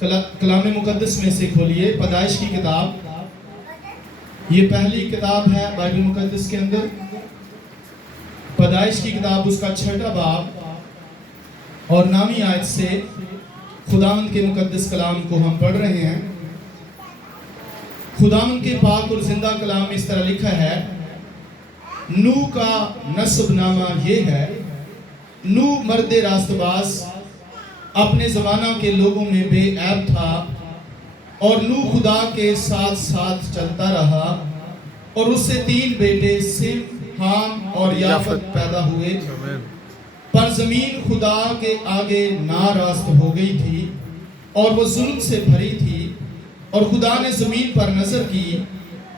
کلام مقدس میں سے کھولیے پیدائش کی کتاب. یہ پہلی کتاب ہے بائبل مقدس کے اندر. پیدائش کی کتاب اس کا 6واں باب اور 9ویں آیت سے خداوند کے مقدس کلام کو ہم پڑھ رہے ہیں. خداوند کے پاک اور زندہ کلام میں اس طرح لکھا ہے. نوح کا نسب نامہ یہ ہے. نوح مرد راست باز اپنے زمانہ کے لوگوں میں بے عیب تھا، اور نوح خدا کے ساتھ ساتھ چلتا رہا، اور اس سے 3 بیٹے سم، حام اور یافت پیدا ہوئے. پر زمین خدا کے آگے ناراست ہو گئی تھی اور وہ ظلم سے بھری تھی، اور خدا نے زمین پر نظر کی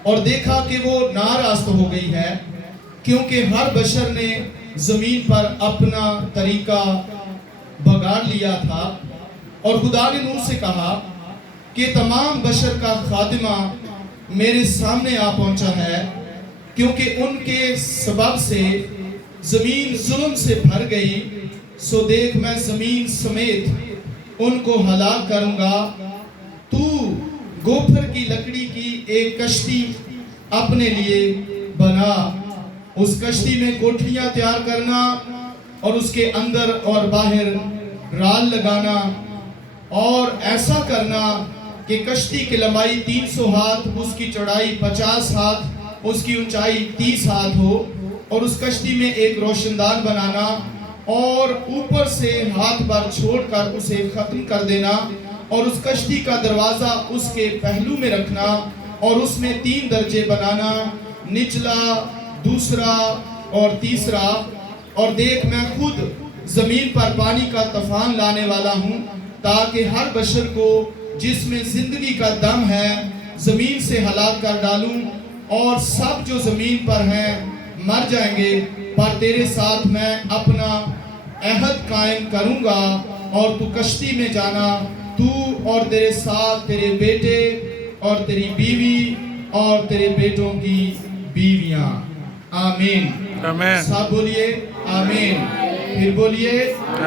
اور دیکھا کہ وہ ناراست ہو گئی ہے، کیونکہ ہر بشر نے زمین پر اپنا طریقہ بگاڑ لیا تھا. اور خدا نے نوح سے کہا کہ تمام بشر کا خاتمہ میرے سامنے آ پہنچا ہے، کیونکہ ان کے سبب سے زمین ظلم سے بھر گئی. سو دیکھ میں زمین سمیت ان کو ہلاک کروں گا. تو گوپھر کی لکڑی کی ایک کشتی اپنے لیے بنا، اس کشتی میں کوٹھریاں تیار کرنا اور اس کے اندر اور باہر رال لگانا، اور ایسا کرنا کہ کشتی کی لمبائی 300 ہاتھ، اس کی چوڑائی 50 ہاتھ، اس کی اونچائی 30 ہاتھ ہو، اور اس کشتی میں ایک روشندان بنانا اور اوپر سے ہاتھ بھر چھوڑ کر اسے ختم کر دینا، اور اس کشتی کا دروازہ اس کے پہلو میں رکھنا، اور اس میں 3 درجے بنانا، نچلا، دوسرا اور تیسرا. اور دیکھ میں خود زمین پر پانی کا طوفان لانے والا ہوں، تاکہ ہر بشر کو جس میں زندگی کا دم ہے زمین سے ہلاک کر ڈالوں، اور سب جو زمین پر ہیں مر جائیں گے. پر تیرے ساتھ میں اپنا عہد قائم کروں گا، اور تو کشتی میں جانا، تو اور تیرے ساتھ تیرے بیٹے اور تیری بیوی اور تیرے بیٹوں کی بیویاں. آمین. آمین. سب بولیے آمین. پھر بولیے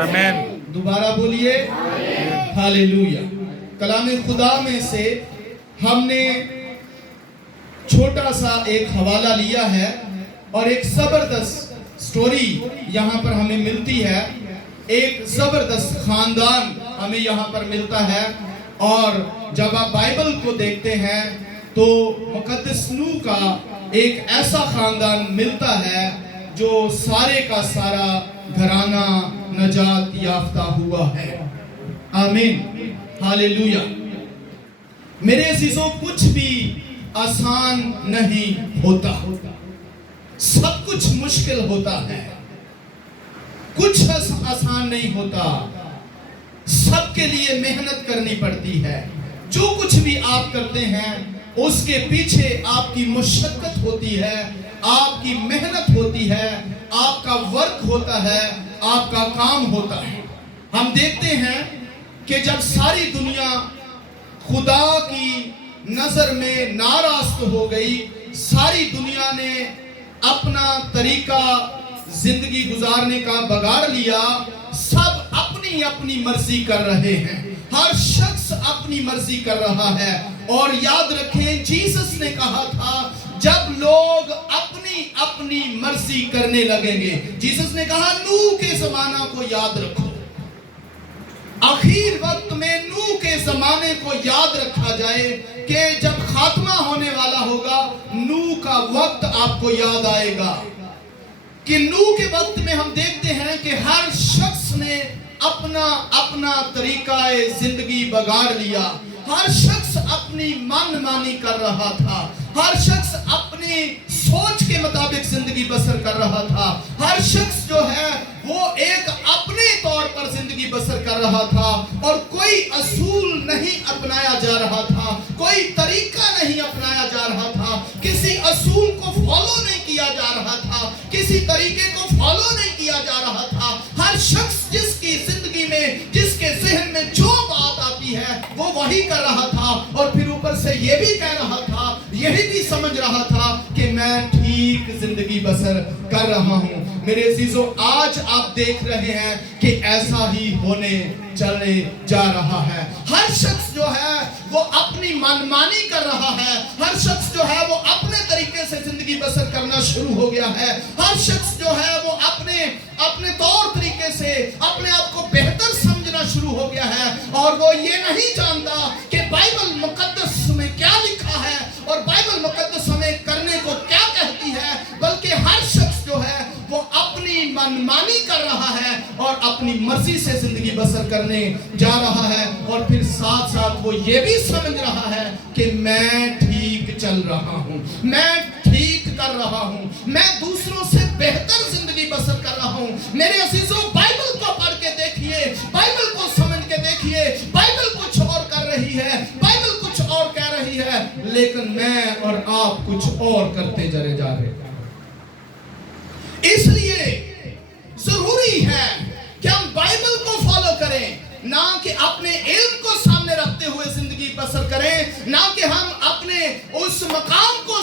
آمین. دوبارہ بولیے ہاللیلویا. کلام خدا میں سے ہم نے چھوٹا سا ایک حوالہ لیا ہے، اور ایک زبردست سٹوری یہاں پر ہمیں ملتی ہے. ایک زبردست خاندان ہمیں یہاں پر ملتا ہے. اور جب آپ بائبل کو دیکھتے ہیں تو مقدس نوح کا ایک ایسا خاندان ملتا ہے جو سارے کا سارا گھرانہ نجات یافتہ ہوا ہے. آمین. ہاللیلویا. میرے عزیزوں، کچھ بھی آسان نہیں ہوتا، سب کچھ مشکل ہوتا ہے. کچھ آسان نہیں ہوتا، سب کے لیے محنت کرنی پڑتی ہے. جو کچھ بھی آپ کرتے ہیں اس کے پیچھے آپ کی مشقت ہوتی ہے، آپ کی محنت ہوتی ہے، آپ کا ورک ہوتا ہے، آپ کا کام ہوتا ہے. ہم دیکھتے ہیں کہ جب ساری دنیا خدا کی نظر میں ناراست ہو گئی، ساری دنیا نے اپنا طریقہ زندگی گزارنے کا بگاڑ لیا، سب اپنی اپنی مرضی کر رہے ہیں، ہر شخص اپنی مرضی کر رہا ہے. اور یاد رکھیں، جیسس نے کہا تھا جب لوگ اپنی اپنی مرضی کرنے لگیں گے، جیسس نے کہا نوح کے زمانہ کو یاد رکھو. آخر وقت میں نوح کے زمانے کو یاد رکھا جائے کہ جب خاتمہ ہونے والا ہوگا، نوح کا وقت آپ کو یاد آئے گا. کہ نوح کے وقت میں ہم دیکھتے ہیں کہ ہر شخص نے اپنا اپنا طریقہ زندگی بگاڑ لیا. ہر شخص اپنی من مانی کر رہا تھا، ہر شخص اپنی سوچ کے مطابق زندگی بسر کر رہا تھا. ہر شخص جو ہے وہ ایک اپنے طور پر زندگی بسر کر رہا تھا، اور کوئی اصول نہیں اپنایا جا رہا تھا، کوئی طریقہ نہیں اپنایا جا رہا تھا، کسی اصول کو فالو نہیں کیا جا رہا تھا، کسی طریقے کو فالو نہیں کیا جا رہا تھا. ہر شخص جس کی زندگی میں، جس کے ذہن میں جو بات آتی ہے وہ وہی کر رہا تھا، اور پھر اوپر سے یہ بھی کہہ رہا تھا، یہی بھی سمجھ رہا تھا کہ میں ٹھیک زندگی بسر کر رہا ہوں. मेरे अजीजों, आज आप देख रहे हैं कि ऐसा ही होने चले जा रहा है। हर शख्स जो है वो अपनी मनमानी कर रहा है, हर शख्स जो है वो अपने तरीके से जिंदगी बसर करना शुरू हो गया है, हर शख्स जो है वो अपने तौर तरीके से अपने आप को बेहतर समझना शुरू हो गया है, और वो ये नहीं जानता कि बाइबल मुकद्दस में क्या लिखा है और बाइबल मुकद्दस हमें करने को क्या कहती है, बल्कि हर शख्स जो है वो अपनी मनमानी कर रहा है और अपनी मर्जी से जिंदगी बसर करने जा रहा है, और फिर साथ साथ वो ये भी समझ रहा है कि मैं ठीक चल रहा हूँ, मैं ठीक कर रहा हूँ, मैं दूसरों से बेहतर जिंदगी बसर कर रहा हूँ। मेरे अजीजों, बाइबल को पढ़ के देखिए, बाइबल को समझ के देखिए, बाइबल कुछ और कर रही है, बाइबल कुछ और कह रही है, लेकिन मैं और आप कुछ और करते चले जा रहे हैं। इसलिए जरूरी है कि हम बाइबल को फॉलो करें, ना कि अपने इल्म को सामने रखते हुए जिंदगी बसर करें, ना कि हम अपने उस मकाम को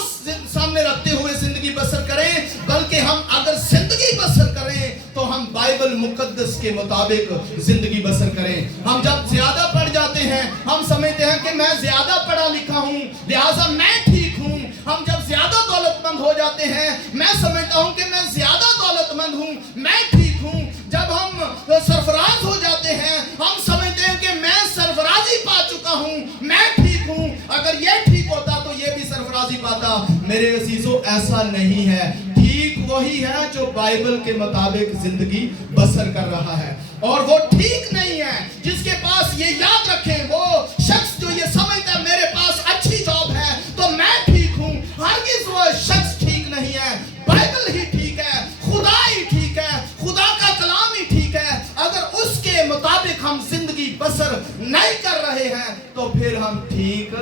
सामने रखते हुए जिंदगी बसर करें, बल्कि हम अगर जिंदगी बसर करें तो हम बाइबल मुकद्दस के मुताबिक जिंदगी बसर करें। हम जब ज्यादा पढ़ जाते हैं, हम समझते हैं कि मैं ज्यादा पढ़ा लिखा हूं लिहाजा मैं ठीक हूं। हम जब ज्यादा दौलतमंद हो जाते हैं, मैं समझता हूं कि मैं ज्यादा दौलतमंद हूं, मैं ठीक हूं। जब हम सरफराज हो जाते हैं, हम समझते हैं कि मैं सरफराजी पा चुका हूं, मैं ठीक हूं। अगर ये ठीक होता तो ये भी सरफराजी पाता। मेरे अजीजों, ऐसा नहीं है। ठीक वही है जो बाइबल के मुताबिक जिंदगी बसर कर रहा है, और वो ठीक नहीं है जिसके पास, ये याद रखें, वो शख्स जो ये समझता है मेरे पास अच्छी जॉब है तो मैं ठीक हूं। हरगिज़ वो शख्स ठीक नहीं है। बाइबल ही ठीक है, खुदा ही ठीक है, खुदा का कलाम ही ठीक है। अगर उसके मुताबिक हम जिंदगी बसर नहीं कर रहे हैं तो फिर हम ठीक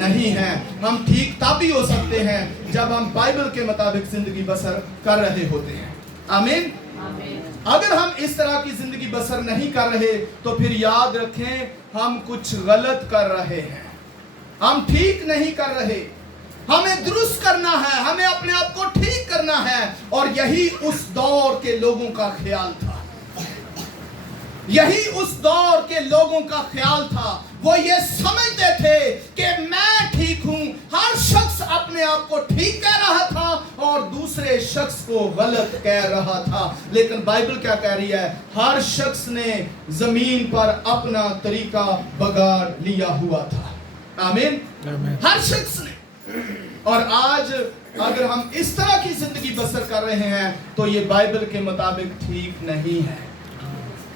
नहीं हैं। हम ठीक तब ही हो सकते हैं जब हम बाइबल के मुताबिक जिंदगी बसर कर रहे होते हैं। आमीन। अगर हम इस तरह की जिंदगी बसर नहीं कर रहे तो फिर याद रखें, हम कुछ गलत कर रहे हैं, हम ठीक नहीं कर रहे। हमें दुरुस्त करना है, हमें अपने आप को ठीक करना है, और यही उस दौर के लोगों का ख्याल था, यही उस दौर के लोगों का ख्याल था। वो ये समझते थे कि मैं ठीक हूं। हर शख्स अपने आप को ठीक कह रहा था और दूसरे शख्स को गलत कह रहा था। लेकिन बाइबल क्या कह रही है? हर शख्स ने जमीन पर अपना तरीका बगाड़ लिया हुआ था। आमीन। हर शख्स ने। और आज अगर हम इस तरह की जिंदगी बसर कर रहे हैं तो ये बाइबल के मुताबिक ठीक नहीं है।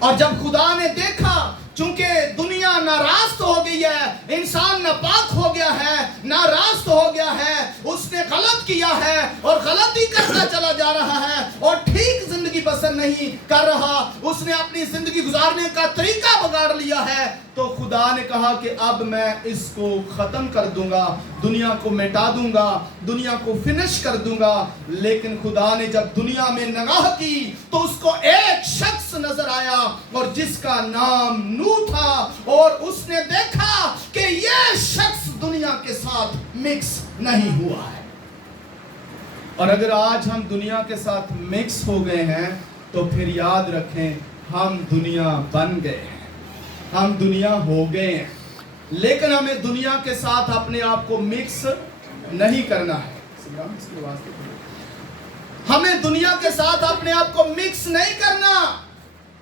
और जब खुदा ने देखा, चूंकि दुनिया नाराज हो गई है, इंसान नापाक हो गया है, नाराज हो गया है, उसने गलत किया है और गलती करता चला जा रहा है और ठीक जिंदगी बसर नहीं कर रहा, उसने अपनी जिंदगी गुजारने का तरीका बगाड़ लिया है, तो खुदा ने कहा कि अब मैं इसको खत्म कर दूंगा, दुनिया को मिटा दूंगा, दुनिया को फिनिश कर दूंगा। लेकिन खुदा ने जब दुनिया में निगाह की तो उसको एक शख्स नजर आया और जिसका नाम नूह था, और उसने देखा कि यह शख्स दुनिया के साथ मिक्स नहीं हुआ है। और अगर आज हम दुनिया के साथ मिक्स हो गए हैं तो फिर याद रखें, हम दुनिया बन गए हैं, हम दुनिया हो गए हैं। लेकिन हमें दुनिया के साथ अपने आप को मिक्स नहीं करना है। हमें दुनिया के साथ अपने आप को मिक्स नहीं करना,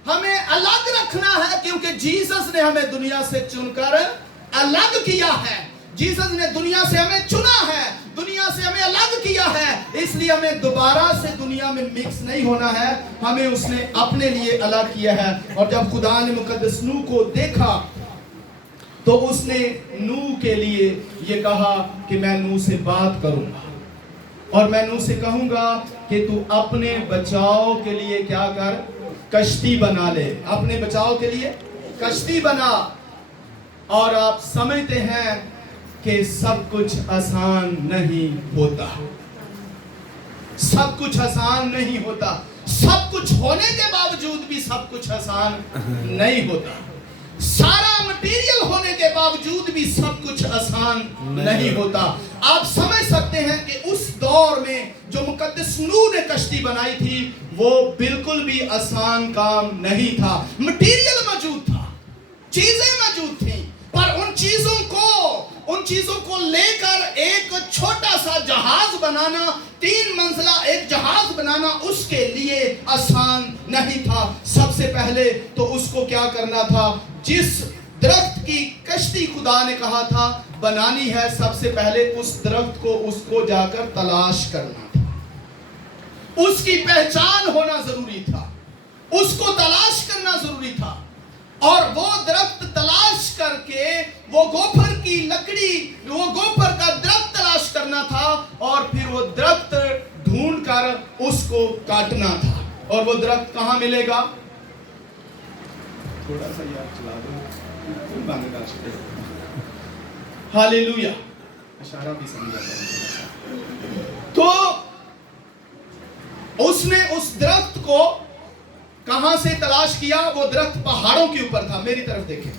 हमें अलग रखना है, क्योंकि जीसस ने हमें दुनिया से चुनकर अलग किया है। जीसस ने दुनिया से हमें चुना है, दुनिया से हमें अलग किया है, इसलिए हमें दोबारा से दुनिया में मिक्स नहीं होना है, हमें उसने अपने लिए अलग किया है। और जब खुदा ने मुकद्दस नूह को देखा तो उसने नूह के लिए ये कहा कि मैं नूह से बात करूंगा और मैं नूह से कहूंगा कि तू अपने बचाव के लिए क्या कर, कश्ती बना ले, अपने बचाव के लिए कश्ती बना। और आप समझते हैं कि सब कुछ आसान नहीं होता, सब कुछ आसान नहीं होता, सब कुछ होने के बावजूद भी सब कुछ आसान नहीं होता। सारा मटेरियल होने के बावजूद भी सब कुछ आसान नहीं होता। आप समझ सकते हैं कि उस दौर में जो मुकद्दस नूह ने कश्ती बनाई थी वो बिल्कुल भी आसान काम नहीं था। मटेरियल मौजूद था, चीजें मौजूद थी, पर उन चीजों को लेकर एक छोटा सा जहाज बनाना, 3 मंजिला एक जहाज बनाना उसके लिए आसान नहीं था। सबसे पहले तो उसको क्या करना था, जिस दरख्त की कश्ती खुदा ने कहा था बनानी है, सबसे पहले उस दरख्त को उसको जाकर तलाश करना था, उसकी पहचान होना जरूरी था, उसको तलाश करना जरूरी था। और वो दरख्त तलाश करके वो गोफर की लकड़ी, वो गोफर का दरख्त तलाश करना था और फिर वो दरख्त ढूंढ कर उसको काटना था। और वो दरख्त कहाँ मिलेगा? थोड़ा सा याद चला दो, हालेलुया, इशारा भी समझा। तो उसने उस दरख्त को कहां से तलाश किया? वो दरख्त पहाड़ों के ऊपर था। मेरी तरफ देखें,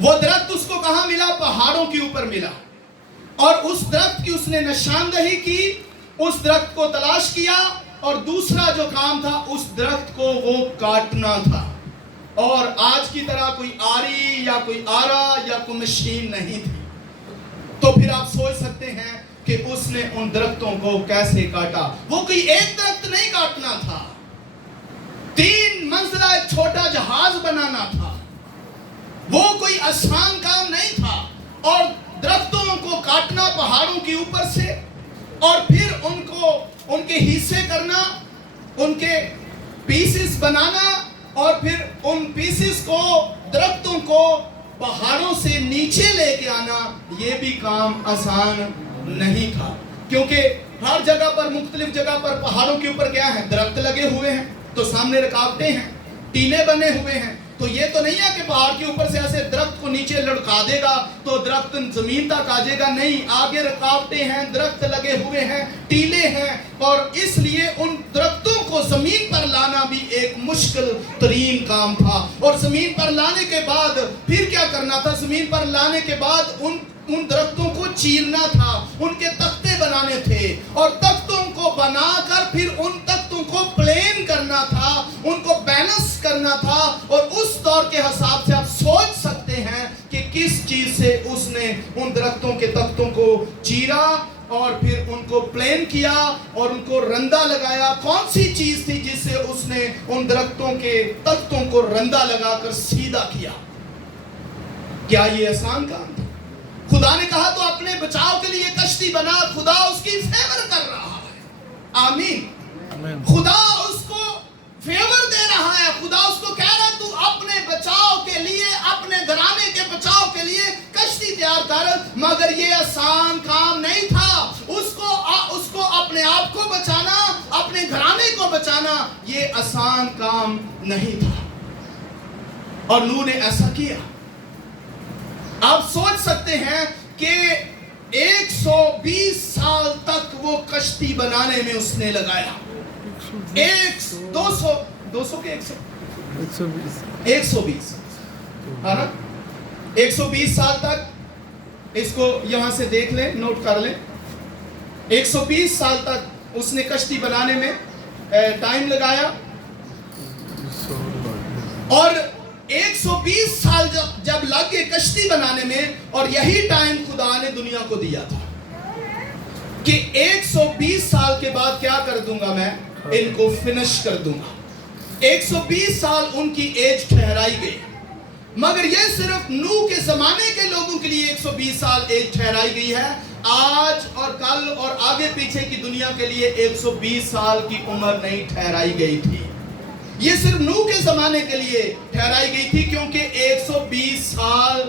वो दरख्त उसको कहां मिला? पहाड़ों के ऊपर मिला। और उस दरख्त की उसने निशानदही की, उस दरख्त को तलाश किया, और दूसरा जो काम था उस दरख्त को वो काटना था। और आज की तरह कोई आरी या कोई आरा या कोई मशीन नहीं थी। तो फिर आप सोच सकते हैं कि उसने उन दरख्तों को कैसे काटा। वो कोई एक दरख्त नहीं काटना था, 3 मंजिला एक छोटा जहाज बनाना था। वो कोई आसान काम नहीं था। और दरख्तों को काटना पहाड़ों के ऊपर से, और फिर उनको उनके हिस्से करना, उनके पीसेस बनाना, और फिर उन पीसेस को, दरख्तों को पहाड़ों से नीचे लेके आना, ये भी काम आसान नहीं था। क्योंकि हर जगह पर, मुख्तलिफ जगह पर पहाड़ों के ऊपर क्या है? दरख्त लगे हुए हैं, तो सामने रुकावटें हैं, टीले बने हुए हैं। तो ये तो नहीं है कि पहाड़ के ऊपर से ऐसे दरख्त को नीचे लुढ़का देगा तो दरख्त जमीन तक आ जाएगा। नहीं, आगे रुकावटें हैं, दरख्त लगे हुए हैं, टीले हैं, और इसलिए उन दरख्तों को जमीन पर लाना भी एक मुश्किल तरीन काम था। और जमीन पर लाने के बाद फिर क्या करना था? जमीन पर लाने के बाद उन दरख्तों को चीरना था, उनके तख्ते बनाने थे, और तख्तों को बनाकर फिर उन तख्तों को प्लेन करना था, उनको बैलेंस करना था। और उस दौर के हिसाब से आप सोच सकते हैं कि किस चीज से उसने उन दरख्तों के तख्तों को चीरा और फिर उनको प्लेन किया और उनको रंदा लगाया। कौन सी चीज थी जिससे उसने उन दरख्तों के तख्तों को रंदा लगाकर सीधा किया? क्या ये आसान काम था? खुदा ने कहा तो अपने बचाव के लिए कश्ती बना। खुदा उसकी फेवर कर रहा है। आमीन। खुदा उसको फेवर दे रहा है। खुदा उसको कह रहा है तू अपने बचाव के लिए, अपने घराने के बचाव के लिए कश्ती तैयार कर। मगर ये आसान काम नहीं था। उसको अपने आप को बचाना, अपने घराने को बचाना, ये आसान काम नहीं था। और नूह ने ऐसा किया। आप सोच सकते हैं कि 120 साल तक वो कश्ती बनाने में उसने लगाया। 120 है ना, 120 साल तक। इसको यहां से देख लें, नोट कर लें। 120 साल तक उसने कश्ती बनाने में टाइम लगाया। और 120 साल जब लग गए कश्ती बनाने में, और यही टाइम खुदा ने दुनिया को दिया था कि 120 साल के बाद क्या कर दूंगा, मैं इनको फिनिश कर दूंगा। 120 साल उनकी एज ठहराई गई। मगर यह सिर्फ नूह के जमाने के लोगों के लिए 120 साल एज ठहराई गई है। आज और कल और आगे पीछे की दुनिया के लिए 120 साल की उम्र नहीं ठहराई गई थी। ये सिर्फ नूह के जमाने के लिए ठहराई गई थी, क्योंकि 120 साल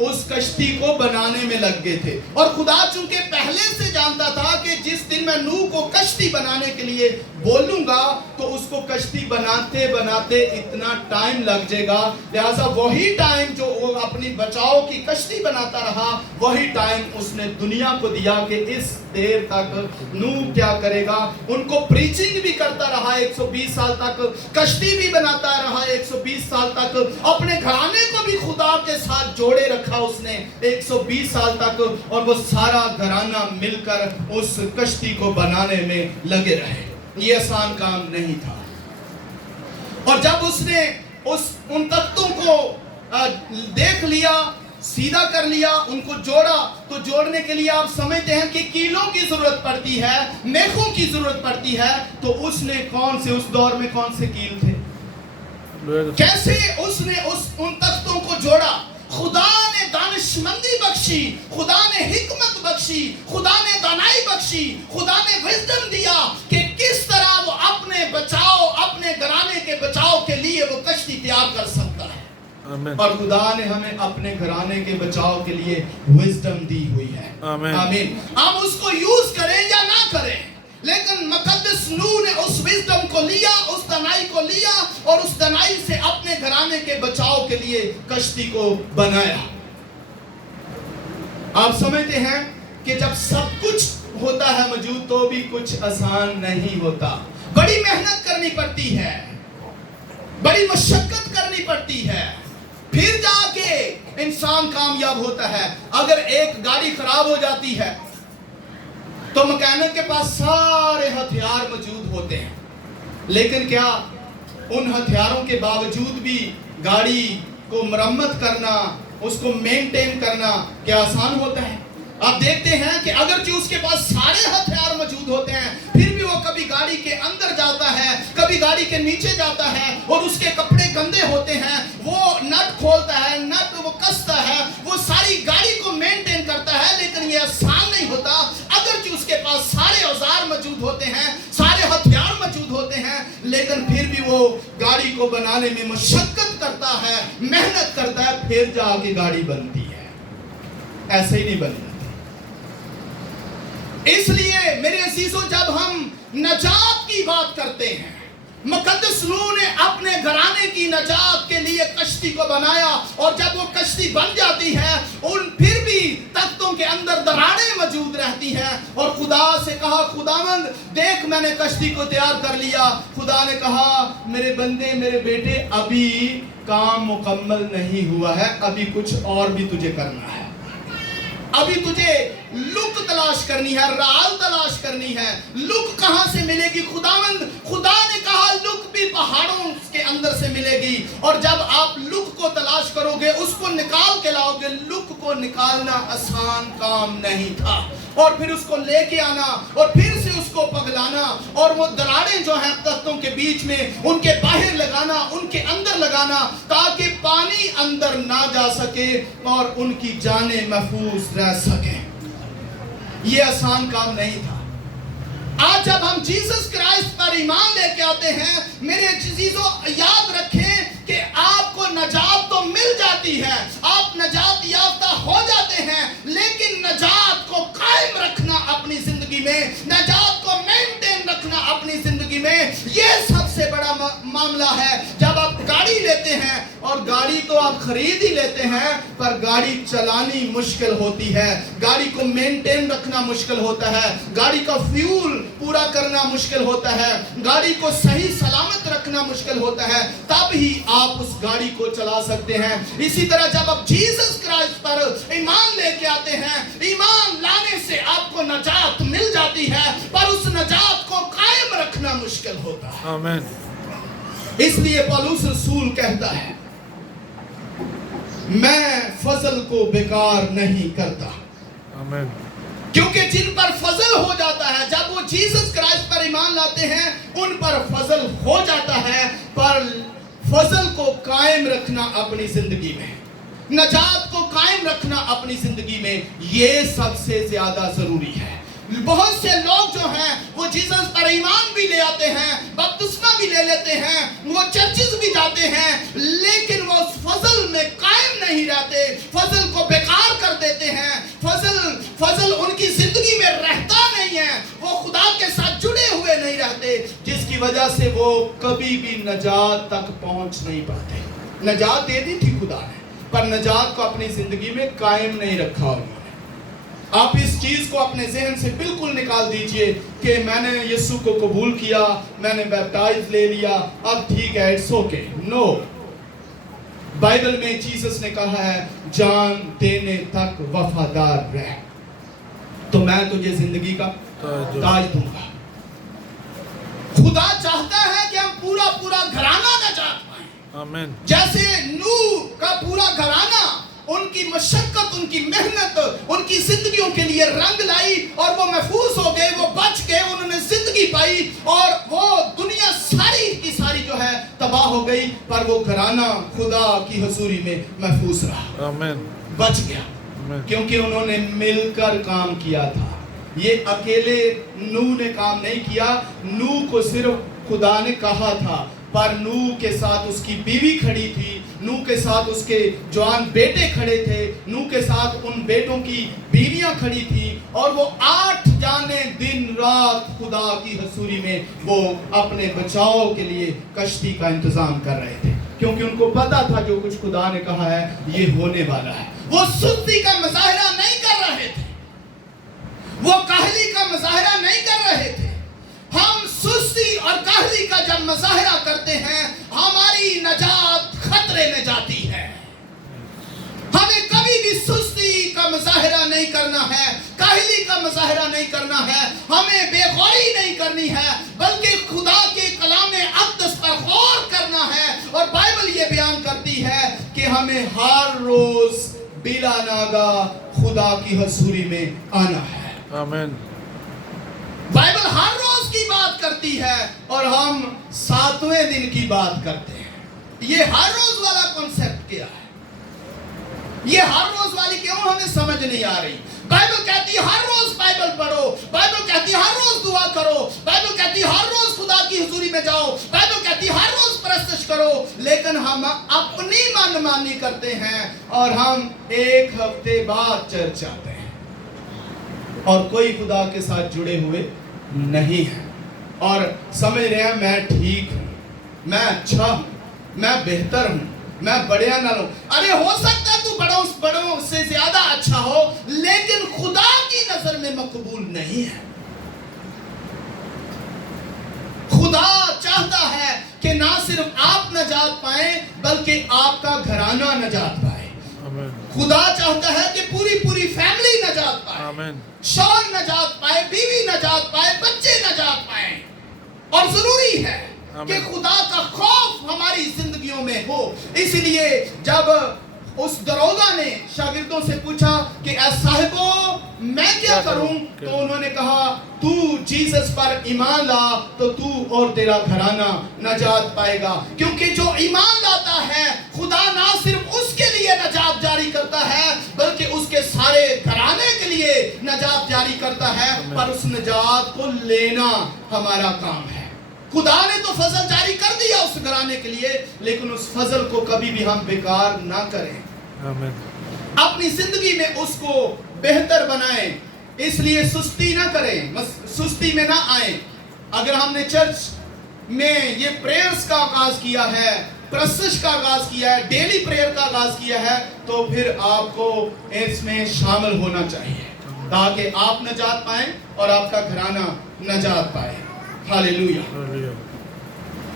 उस कश्ती को बनाने में लग गए थे। और खुदा चूंकि पहले से जानता था कि जिस दिन मैं नूह को कश्ती बनाने के लिए बोलूंगा तो उसको कश्ती बनाते बनाते इतना टाइम लग जाएगा, लिहाजा वही टाइम जो वो अपनी बचाव की कश्ती बनाता रहा, वही टाइम उसने दुनिया को दिया कि इस देर तक नूह क्या करेगा। उनको प्रीचिंग भी करता रहा 120 साल तक, कश्ती भी बनाता रहा 120 साल तक, अपने घराने को भी खुदा के साथ जोड़े रखा उसने 120 साल तक, और वो सारा घराना मिलकर उस कश्ती को बनाने में लगे रहे। ये आसान काम नहीं था। और जब उसने उन तख्तों को देख लिया, सीधा कर लिया, उनको जोड़ा, तो जोड़ने के लिए आप समझते हैं कि कीलों की जरूरत पड़ती है, मेखों की जरूरत पड़ती है। तो उसने उस दौर में कौन से कील थे, कैसे उसने उन तख्तों को जोड़ा। खुदा ने दानिशमंदी बख्शी, खुदा ने हिकमत बख्शी, खुदा ने दानाई बख्शी, खुदा ने विजडम दिया कि किस तरह वो अपने बचाव, अपने घराने के बचाव के लिए वो कश्ती तैयार कर सकता है। और खुदा ने हमें अपने घराने के बचाव के लिए विजडम दी हुई है। आमीन। हम उसको यूज करें या ना करें, लेकिन मुकद्दस नूह ने उस विजडम को लिया, उस दानाई को लिया, और उस दानाई से अपने घराने के बचाव के लिए कश्ती को बनाया। आप समझते हैं कि जब सब कुछ होता है मौजूद तो भी कुछ आसान नहीं होता, बड़ी मेहनत करनी पड़ती है, बड़ी मशक्कत करनी पड़ती है, फिर जाके इंसान कामयाब होता है। अगर एक गाड़ी खराब हो जाती है तो मैकेनिक के पास सारे हथियार मौजूद होते हैं, लेकिन क्या उन हथियारों के बावजूद भी गाड़ी को मरम्मत करना, उसको मेंटेन करना क्या आसान होता है? आप देखते हैं कि अगरचे उसके पास सारे हथियार मौजूद होते हैं, फिर भी वो कभी गाड़ी के अंदर जाता है, कभी गाड़ी के नीचे जाता है, और उसके कपड़े गंदे होते हैं, वो नट खोलता है, नट वो कसता है, वो सारी गाड़ी को मेंटेन करता है। लेकिन ये आसान नहीं होता। अगरचे उसके पास सारे औजार मौजूद होते हैं, सारे हथियार मौजूद होते हैं, लेकिन फिर भी वो गाड़ी को बनाने में मशक्कत करता है, मेहनत करता है, फिर जाके गाड़ी बनती है। ऐसे ही नहीं बनती। इसलिए मेरे अजीजों, जब हम नजात की बात करते हैं, मुकद्दस नूह ने अपने घराने की नजात के लिए कश्ती को बनाया, और जब वो कश्ती बन जाती है, फिर भी तख्तों के अंदर दरारें मौजूद रहती हैं। और खुदा से कहा, खुदावंद देख मैंने कश्ती को तैयार कर लिया। खुदा ने कहा, मेरे बंदे, मेरे बेटे, अभी काम मुकम्मल नहीं हुआ है, अभी कुछ और भी तुझे करना है। अभी तुझे लुक तलाश करनी है, राल तलाश करनी है। लुक कहां से मिलेगी? खुदा ने कहा लुक भी पहाड़ों के अंदर से मिलेगी। और जब आप लुक को तलाश करोगे, उसको निकाल के लाओगे। लुक को निकालना आसान काम नहीं था, और फिर उसको लेके आना, और फिर से उसको पगलाना, और वो दरारें जो हैं तख्तों के बीच में, उनके बाहर लगाना, उनके अंदर लगाना, ताकि पानी अंदर ना जा सके और उनकी जानें महफूज रह सके। ये आसान काम नहीं था। आज जब हम जीसस क्राइस्ट पर ईमान लेके आते हैं, मेरे अजीजों, याद रखें कि आपको नजात तो मिल जाती है, आप नजात याफ्ता हो जाते हैं, लेकिन नजात को कायम रखना अपनी जिंदगी में, नजात को मेंटेन रखना अपनी जिंदगी में, ये सबसे बड़ा मामला है। जब आप गाड़ी लेते हैं, और गाड़ी तो आप खरीद ही लेते हैं, पर गाड़ी चलानी मुश्किल होती है, गाड़ी को मेंटेन रखना मुश्किल होता है, गाड़ी का फ्यूल पूरा करना मुश्किल होता है, गाड़ी को सही सलामत रखना मुश्किल होता है, तब ही आप उस गाड़ी को चला सकते हैं। इसी तरह जब आप जीसस क्राइस्ट पर ईमान लेके आते हैं, ईमान लाने से आपको नजात मिल जाती है, पर उस नजात को कायम रखना मुश्किल होता है। आमीन। इसलिए पौलुस रसूल कहता है, मैं फजल को बेकार नहीं करता। आमीन। क्योंकि जिन पर फजल हो जाता है, जब वो जीसस क्राइस्ट पर ईमान लाते हैं, उन पर फजल हो जाता है, पर फजल को कायम रखना अपनी जिंदगी में, नजात को कायम रखना अपनी जिंदगी में, ये सबसे ज्यादा जरूरी है। बहुत से लोग जो हैं वो जीसस पर ईमान भी ले आते हैं, बपतिस्मा भी ले लेते हैं, वो चर्चिस भी जाते हैं, लेकिन वो उस फजल में कायम नहीं रहते, फजल को فضل ان کی زندگی میں رہتا نہیں ہے، وہ خدا کے ساتھ جڑے ہوئے نہیں رہتے، جس کی وجہ سے وہ کبھی بھی نجات تک پہنچ نہیں پاتے۔ نجات دے دی تھی خدا نے، پر نجات کو اپنی زندگی میں قائم نہیں رکھا انہوں نے۔ آپ اس چیز کو اپنے ذہن سے بالکل نکال دیجئے کہ میں نے یسوع کو قبول کیا، میں نے بیپٹائز لے لیا، اب ٹھیک ہے، اٹس اوکے۔ نو، بائبل میں جیسس نے کہا ہے جان دینے تک وفادار رہ تو میں تجھے زندگی کا تاج دوں گا۔ خدا چاہتا ہے کہ ہم پورا گھرانہ نجات پائیں، آمین۔ جیسے نوح کا پورا گھرانہ ان کی مشقت، ان کی محنت، ان کی زندگیوں کے لیے رنگ لائی اور وہ محفوظ ہو گئے، وہ بچ گئے، انہوں نے زندگی پائی اور وہ دنیا ساری کی ساری جو ہے تباہ ہو گئی، پر وہ گھرانہ خدا کی حضوری میں محفوظ رہا، آمین، بچ گیا، کیونکہ انہوں نے مل کر کام کیا تھا۔ یہ اکیلے نوح نے کام نہیں کیا، نوح کو صرف خدا نے کہا تھا، پر نوح کے ساتھ اس کی بیوی کھڑی تھی، نوح کے ساتھ اس کے جوان بیٹے کھڑے تھے، نوح کے ساتھ ان بیٹوں کی بیویاں کھڑی تھی، اور وہ 8 جانے دن رات خدا کی حضوری میں وہ اپنے بچاؤ کے لیے کشتی کا انتظام کر رہے تھے، کیونکہ ان کو پتا تھا جو کچھ خدا نے کہا ہے یہ ہونے والا ہے۔ وہ سستی کا مظاہرہ نہیں کر رہے تھے، وہ کاہلی کا مظاہرہ نہیں کر رہے تھے۔ ہم سستی اور کاہلی کا جب مظاہرہ کرتے ہیں ہماری نجات خطرے میں جاتی ہے۔ ہمیں کبھی بھی سستی کا مظاہرہ نہیں کرنا ہے، کاہلی کا مظاہرہ نہیں کرنا ہے، ہمیں بے غوری نہیں کرنی ہے، بلکہ خدا کے کلام اقدس پر غور کرنا ہے۔ اور بائبل یہ بیان کرتی ہے کہ ہمیں ہر روز بلا ناگا خدا کی حضوری میں آنا ہے۔ آمین۔ بائبل ہر روز کی بات کرتی ہے اور ہم 7ویں دن کی بات کرتے ہیں۔ یہ ہر روز والا کنسپٹ کیا ہے؟ یہ ہر روز والی کیوں ہمیں سمجھ نہیں آ رہی؟ بائبل کہتی ہے ہر روز بائبل پڑھو، بائبل کہتی ہے ہر روز دعا کرو، بائبل کہتی ہے ہر روز خدا کی حضوری میں جاؤ، بائبل کہتی ہے ہر روز پرستش کرو، لیکن ہم اپنی من مانی کرتے ہیں اور ہم ایک ہفتے بعد چرچ جاتے ہیں اور کوئی خدا کے ساتھ جڑے ہوئے نہیں ہے اور سمجھ رہے ہیں میں ٹھیک ہوں، میں اچھا ہوں، میں بہتر ہوں، میں بڑیا نہ لوں۔ ارے ہو سکتا ہے تو بڑوں سے زیادہ اچھا ہو، لیکن خدا کی نظر میں مقبول نہیں ہے۔ خدا چاہتا ہے کہ نہ صرف آپ نجات پائیں بلکہ آپ کا گھرانہ نجات پائے۔ خدا چاہتا ہے کہ پوری فیملی نجات پائے، آمین۔ شوہر نجات پائے، بیوی نجات پائے، بچے نجات پائیں۔ اور ضروری ہے کہ خدا کا خوف ہماری زندگیوں میں ہو۔ اس لیے جب اس دروگا نے شاگردوں سے پوچھا کہ اے صاحبو میں کیا کروں، تو انہوں نے کہا تو جیسس پر ایمان لا تو تو اور تیرا گھرانہ نجات پائے گا، کیونکہ جو ایمان لاتا ہے خدا نہ صرف اس کے لیے نجات جاری کرتا ہے بلکہ اس کے سارے گھرانے کے لیے نجات جاری کرتا ہے، پر اس نجات کو لینا ہمارا کام ہے۔ خدا نے تو فضل جاری کر دیا اس گھرانے کے لیے، لیکن اس فضل کو کبھی بھی ہم بیکار نہ کریں، آمین۔ اپنی زندگی میں اس کو بہتر بنائیں۔ اس لیے سستی نہ کریں، سستی میں نہ آئیں۔ اگر ہم نے چرچ میں یہ پریئرز کا آغاز کیا ہے، پرستش کا آغاز کیا ہے، ڈیلی پریئر کا آغاز کیا ہے، تو پھر آپ کو اس میں شامل ہونا چاہیے تاکہ آپ نجات پائیں اور آپ کا گھرانہ نجات پائے۔ ہاللیلویہ۔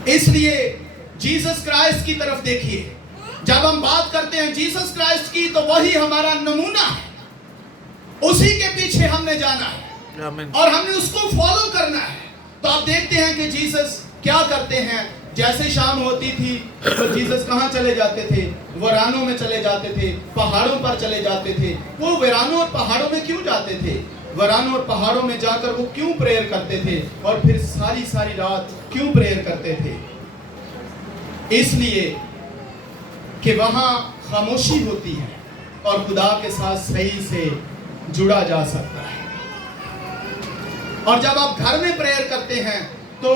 اس لیے جیسس کرائسٹ کی طرف دیکھیے، جب ہم بات کرتے ہیں جیسس کرائسٹ کی تو وہی ہمارا نمونہ ہے، اسی کے پیچھے ہم نے جانا ہے اور ہم نے اس کو فالو کرنا ہے۔ تو آپ دیکھتے ہیں کہ جیسس کیا کرتے ہیں، جیسے شام ہوتی تھی تو جیسس کہاں چلے جاتے تھے؟ ویرانوں میں چلے جاتے تھے، پہاڑوں پر چلے جاتے تھے۔ وہ ویرانوں اور پہاڑوں میں کیوں جاتے تھے؟ ویرانوں اور پہاڑوں میں جا کر وہ کیوں پریئر کرتے تھے اور پھر ساری رات کیوں پریئر کرتے تھے؟ اس لیے کہ وہاں خاموشی ہوتی ہے اور خدا کے ساتھ صحیح سے جڑا جا سکتا ہے۔ اور جب آپ گھر میں پریئر کرتے ہیں تو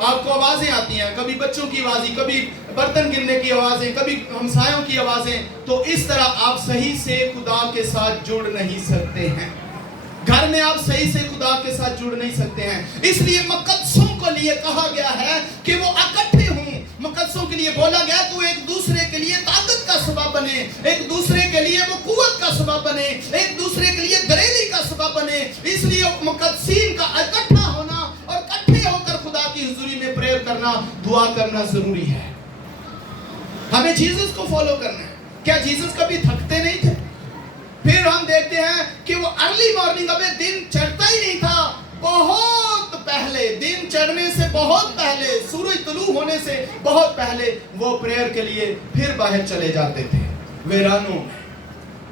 آپ کو آوازیں آتی ہیں، کبھی بچوں کی آوازیں، کبھی برتن گرنے کی آوازیں، کبھی ہمسایوں کی آوازیں، تو اس طرح آپ صحیح سے خدا کے ساتھ جڑ نہیں سکتے ہیں۔ घर में आप सही से खुदा के साथ जुड़ नहीं सकते हैं। इसलिए मुकद्दसों को लिए कहा गया है कि वो इकट्ठे हों। मुकद्दसों के लिए बोला गया कि वो एक दूसरे के लिए ताकत का सबब बने, एक दूसरे के लिए वो कुव्वत का सबब बने, एक दूसरे के लिए दलेरी का सबब बने। इसलिए मुकद्दसीन का इकट्ठा होना और इकट्ठे होकर खुदा की हुजूरी में प्रेयर करना, दुआ करना जरूरी है। हमें जीसस को फॉलो करना है। क्या जीसस कभी थकते नहीं थे? फिर हम देखते हैं कि वो अर्ली मॉर्निंग, अबे दिन चढ़ता ही नहीं था, बहुत पहले, दिन चढ़ने से बहुत पहले, सूरज तुलू होने से बहुत पहले वो प्रेयर के लिए फिर बाहर चले जाते थे, वीरानों में,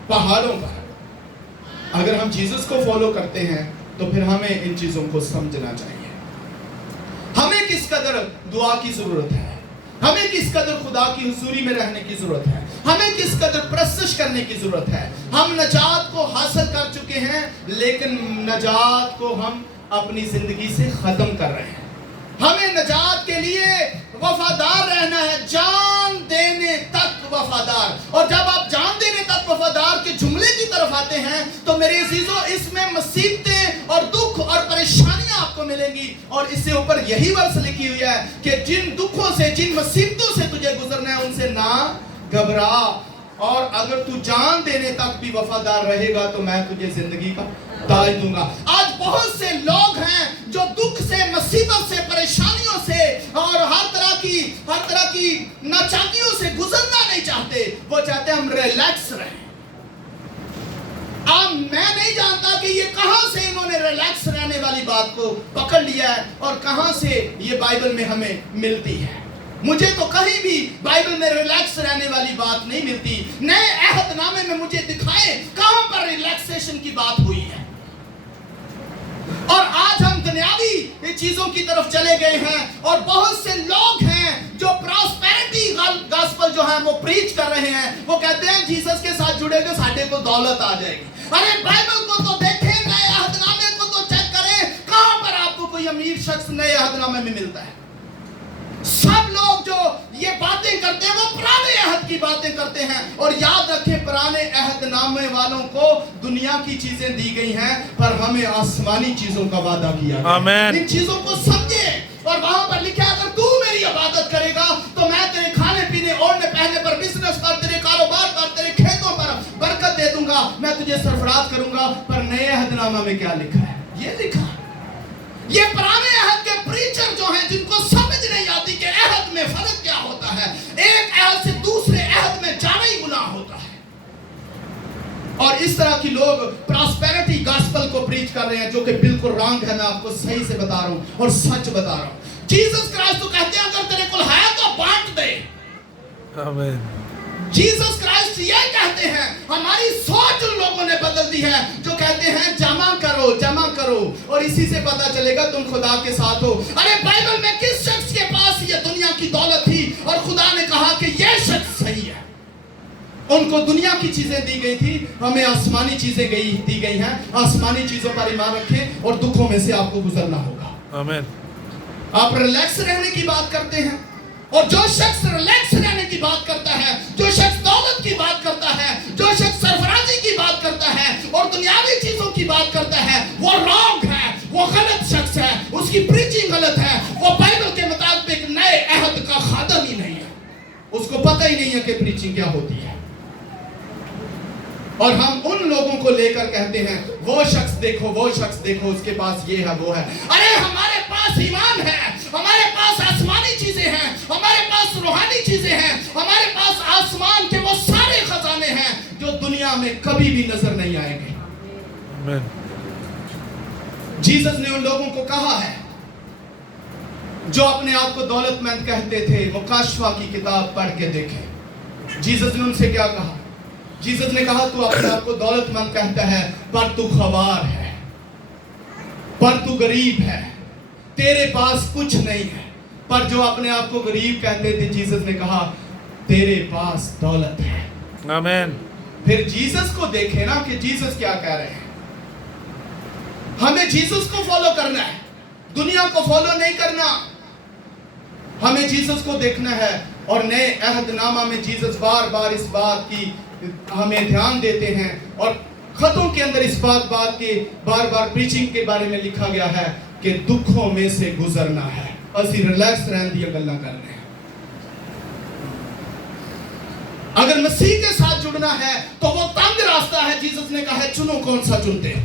पहाड़ों पर। अगर हम जीसस को फॉलो करते हैं तो फिर हमें इन चीजों को समझना चाहिए। हमें किस कदर दुआ की जरूरत है, हमें किस कदर खुदा की हुजूरी में रहने की जरूरत है, हमें किस कदर प्रस्तुत करने की जरूरत है। हम नजात को हासिल कर चुके हैं, लेकिन नजात को हम अपनी जिंदगी से खत्म कर रहे हैं। हमें नजात के लिए वफादार रहना है, जान देने तक वफादार। और जब आप जान देने तक वफादार के जुमले की तरफ आते हैं तो मेरे अजीजों, इसमें मुसीबतें और दुख और परेशानियां आपको मिलेंगी। और इससे ऊपर यही वर्ष लिखी हुई है कि जिन दुखों से, जिन मुसीबतों से तुझे गुजरना है, उनसे ना घबरा। और अगर तू जान देने तक भी वफादार रहेगा तो मैं तुझे जिंदगी का ताज दूंगा। आज बहुत से लोग हैं जो दुख से, मुसीबत से, परेशानियों से और हर तरह की नाचाकियों से गुजरना नहीं चाहते। वो चाहते हैं हम रिलैक्स रहें। अब मैं नहीं जानता कि ये कहां से इन्होंने रिलैक्स रहने वाली बात को पकड़ लिया है और कहां से ये बाइबल में हमें मिलती है। मुझे तो कहीं भी बाइबल में रिलैक्स रहने वाली बात नहीं मिलती। नए अहदनामे में मुझे दिखाए कहां पर रिलैक्सेशन की बात हुई है। और आज हम दुनियावी चीजों की तरफ चले गए हैं और बहुत से लोग हैं जो प्रॉस्पेरिटी गॉस्पेल जो है वो प्रीच कर रहे हैं। वो कहते हैं जीसस के साथ जुड़ेंगे साढ़े को दौलत आ जाएगी। अरे बाइबल को तो देखें, नए अहदनामे को तो चेक करें, कहां पर आपको कोई अमीर शख्स नए अहदनामे में मिलता है। सब लोग जो ये बातें करते हैं वो पुराने अहद की बातें करते हैं। और याद रखें, पुराने अहदनामे वालों को दुनिया की चीजें दी गई हैं, पर हमें आसमानी चीजों का वादा किया गया। आमीन। इन चीजों को समझे। और वहां पर लिखा है, अगर तू मेरी इबादत करेगा तो मैं तेरे खाने पीने, ओढ़ने पहनने पर, बिजनेस पर, तेरे कारोबार पर, तेरे खेतों पर बरकत दे दूंगा, मैं तुझे सरफराज करूंगा। पर नए अहदनामा में क्या लिखा है? ये लिखा है। ये पुराने अहद के प्रीचर जो हैं, जिनको समझ नहीं आती कि अहद में फर्क क्या होता है, एक अहद से दूसरे अहद में जाना ही गुनाह होता है। और इस तरह की लोग प्रॉस्पेरिटी गॉस्पेल को प्रीच कर रहे हैं, जो कि बिल्कुल रॉन्ग है। मैं आपको सही से बता रहा हूं और सच बता रहा हूं। जीसस क्राइस्ट तो कहते हैं अगर तेरे को है तो बांट दे। आमीन। जीसस क्राइस्ट ये कहते हैं। हमारी सोच उन लोगों ने बदल दी है जो कहते हैं जमा करो, जमा करो, और इसी से पता चलेगा तुम खुदा के साथ हो। अरे बाइबल में किस शख्स के पास ये दुनिया की दौलत थी और खुदा ने कहा कि ये शख्स सही है? उनको दुनिया की चीजें दी गई थी, हमें आसमानी चीजें दी गई हैं। आसमानी चीजों पर ईमान रखें और दुखों में से आपको गुजरना होगा। आमीन। आप रिलैक्स रहने की बात करते हैं, और जो शख्स रिलैक्स रहने की बात करता है, जो शख्स दौलत की बात करता है, जो शख्स सरफराजी की बात करता है और दुनियावी चीजों की बात करता है, वो रॉन्ग है, वो गलत शख्स है, उसकी प्रीचिंग गलत है, वो बाइबल के मुताबिक नए अहद का खादम ही नहीं है। उसको पता ही नहीं है कि प्रीचिंग क्या होती है। और हम उन लोगों को लेकर कहते हैं वो शख्स देखो, वो शख्स देखो, उसके पास ये है, वो है। अरे हमारे पास ईमान है, हमारे पास आसमानी चीजें हैं, हमारे पास रूहानी चीजें हैं, हमारे पास आसमान के वो सारे खजाने हैं जो दुनिया में कभी भी नजर नहीं आएंगे। आमीन। जीसस ने उन लोगों को कहा है जो अपने आप को दौलतमंद कहते थे, मुकाशफा की किताब पढ़ के देखें। जीसस ने उनसे क्या कहा? जीसस ने कहा तू अपने आप को दौलतमंद कहता है, पर तू ख्वार है, पर तू गरीब है, तेरे पास कुछ नहीं है। पर जो अपने आप को गरीब कहते थे, जीसस ने कहा तेरे पास दौलत है। आमीन। फिर जीसस को देखे ना कि जीसस क्या कह रहे हैं। हमें जीसस को फॉलो करना है, दुनिया को फॉलो नहीं करना। हमें जीसस को देखना है। और नए अहदनामा में जीसस बार बार इस बात की हमें ध्यान देते हैं। और खतों के अंदर इस बात के बार बार प्रीचिंग के बारे में लिखा गया है कि दुखों में से गुजरना है। असी रिलैक्स रहने दी गल्लां करने हैं। अगर मसीह के साथ जुड़ना है तो वो तंग रास्ता है। जीसस ने कहा है चुनो कौन सा चुनते हो।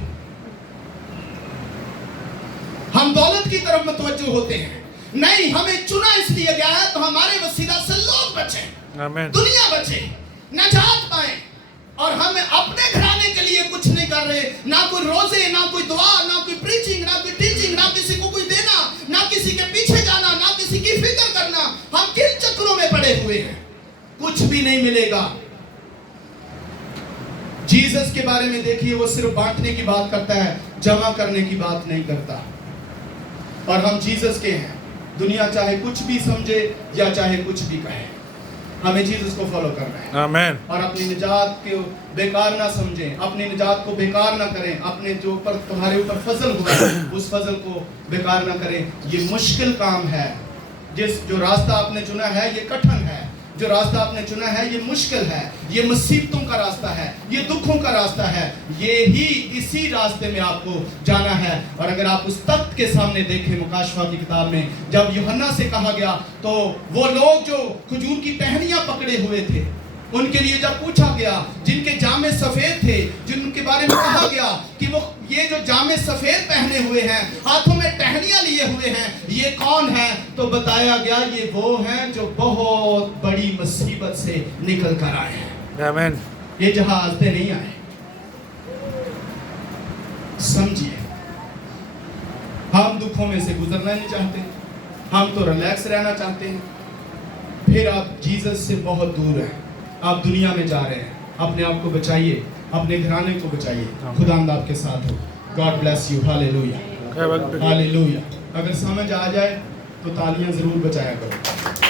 हम दौलत की तरफ मुतवज्जो होते हैं, नहीं, हमें चुना इसलिए गया है तो हमारे वसीला से लोग बचे, दुनिया बचे, नजात पाए। और हम अपने घराने के लिए कुछ नहीं कर रहे, ना कोई रोजे, ना कोई दुआ, ना कोई प्रीचिंग, ना कोई टीचिंग, ना किसी को कुछ देना, ना किसी के पीछे जाना, ना किसी की फिक्र करना। हम किन चक्रों में पड़े हुए हैं, कुछ भी नहीं मिलेगा। जीसस के बारे में देखिए, वो सिर्फ बांटने की बात करता है, जमा करने की बात नहीं करता। और हम जीसस के हैं। दुनिया चाहे कुछ भी समझे या चाहे कुछ भी कहे, हमें जीसस को फॉलो करना है। आमीन। और अपनी निजात को बेकार ना समझें, अपनी निजात को बेकार ना करें। अपने जो ऊपर तुम्हारे ऊपर फजल हुआ है उस फजल को बेकार ना करें। ये मुश्किल काम है। जो रास्ता आपने चुना है ये कठिन है, जो रास्ता आपने चुना है ये मुश्किल है, ये मुसीबतों का रास्ता है, ये दुखों का रास्ता है। ये ही इसी रास्ते में आपको जाना है। और अगर आप उस तख्त के सामने देखें, मुकाशफा की किताब में जब यूहन्ना से कहा गया तो वो लोग जो खजूर की टहनियां पकड़े हुए थे, उनके लिए जब पूछा गया, जिनके जामे सफेद थे, जिनके बारे में कहा गया कि वो ये जो जामे सफेद पहने हुए हैं, हाथों में टहनियां लिए हुए हैं, ये कौन है? तो बताया गया ये वो हैं जो बहुत बड़ी मुसीबत से निकल कर आए हैं। आमीन। ये जहाज से नहीं आए, समझिए। हम दुखों में से गुजरना नहीं चाहते, हम तो रिलैक्स रहना चाहते हैं। फिर आप जीसस से बहुत दूर हैं, आप दुनिया में जा रहे हैं। अपने आप को बचाइए, अपने घराने को बचाइए। खुदावंद आपके साथ हो। God bless you. Hallelujah, hallelujah. अगर समझ आ जाए तो तालियां जरूर बजाया करो।